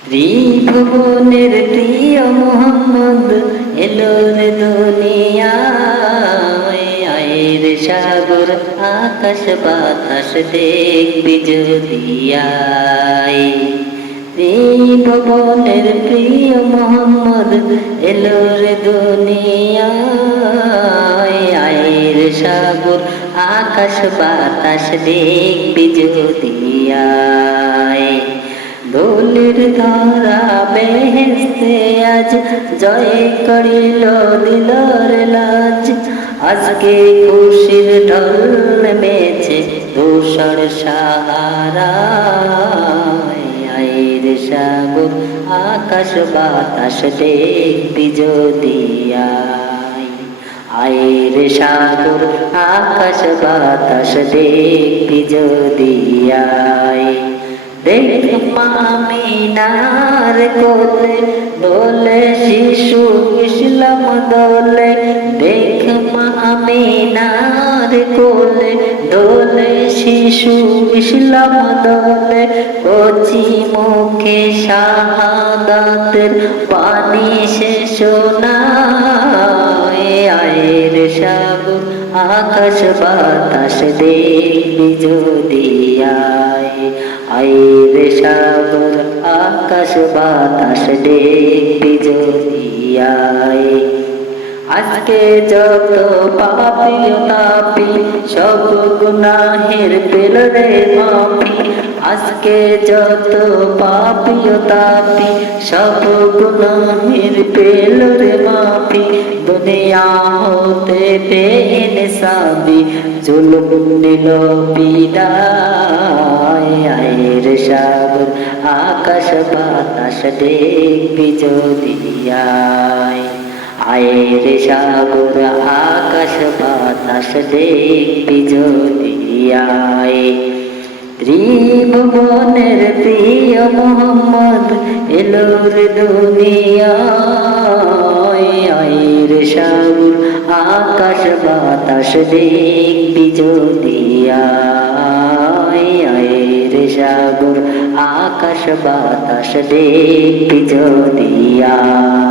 ত্রিভুবনের প্রিয় মোহাম্মদ এলো রে দুনিয়ায়, আয়ের সাগর আকাশ বাতাস দেখবি যদি আয়। ত্রিভুবনের প্রিয় মোহাম্মদ এলো রে দুনিয়ায়, আয়ের সাগর আকাশ বাতাস দেখবি যদি আয়। দোলের ধরা বেহেশতে আজ জয় করিল দিলর লাজ, আজকে খুশির ঢল নেমেছে ধূসর সাহারায়, আয়ের সাগর আকাশ বাতাস দেখবি যদি আয়। আয়ের সাগর আকাশ বাতাস দেখবি যদি আয়। দেখ মা আমিনার কোলে দোলে শিশু ইসলাম দোলে, দেখ মা আমিনার কোলে দোলে শিশু ইসলাম দোলে, কচি মুখে শাহাদাতের বাণী সে শোনায়, আয়ের সাগর আকাশ বাতাস দেখবি যদি আয়। আয়ের সাগর আকাশ বাতাস দেখবি যদি আয়। আজকে যত পাপী তাপি সব গুনাহের পেল রে মাফি, আজকে যত পাপী তাপি সব গুনাহের পেল রে মাফি, দুনিয়া হতে বেইনসাফি জুলুম নিল বিদায়, আয়ের সাগর আকাশ বাতাস দেখবি যদি আয়। আয়ের সাগর আকাশ বাতাস দেখবি যদি আয়। ত্রিভুবনের প্রিয় মোহাম্মদ এলো রে দুনিয়ায়, আয়ের সাগর আকাশ বাতাস দেখবি যদি আয়। আয়ের সাগর আকাশ বাতাস দেখবি যদি আয়।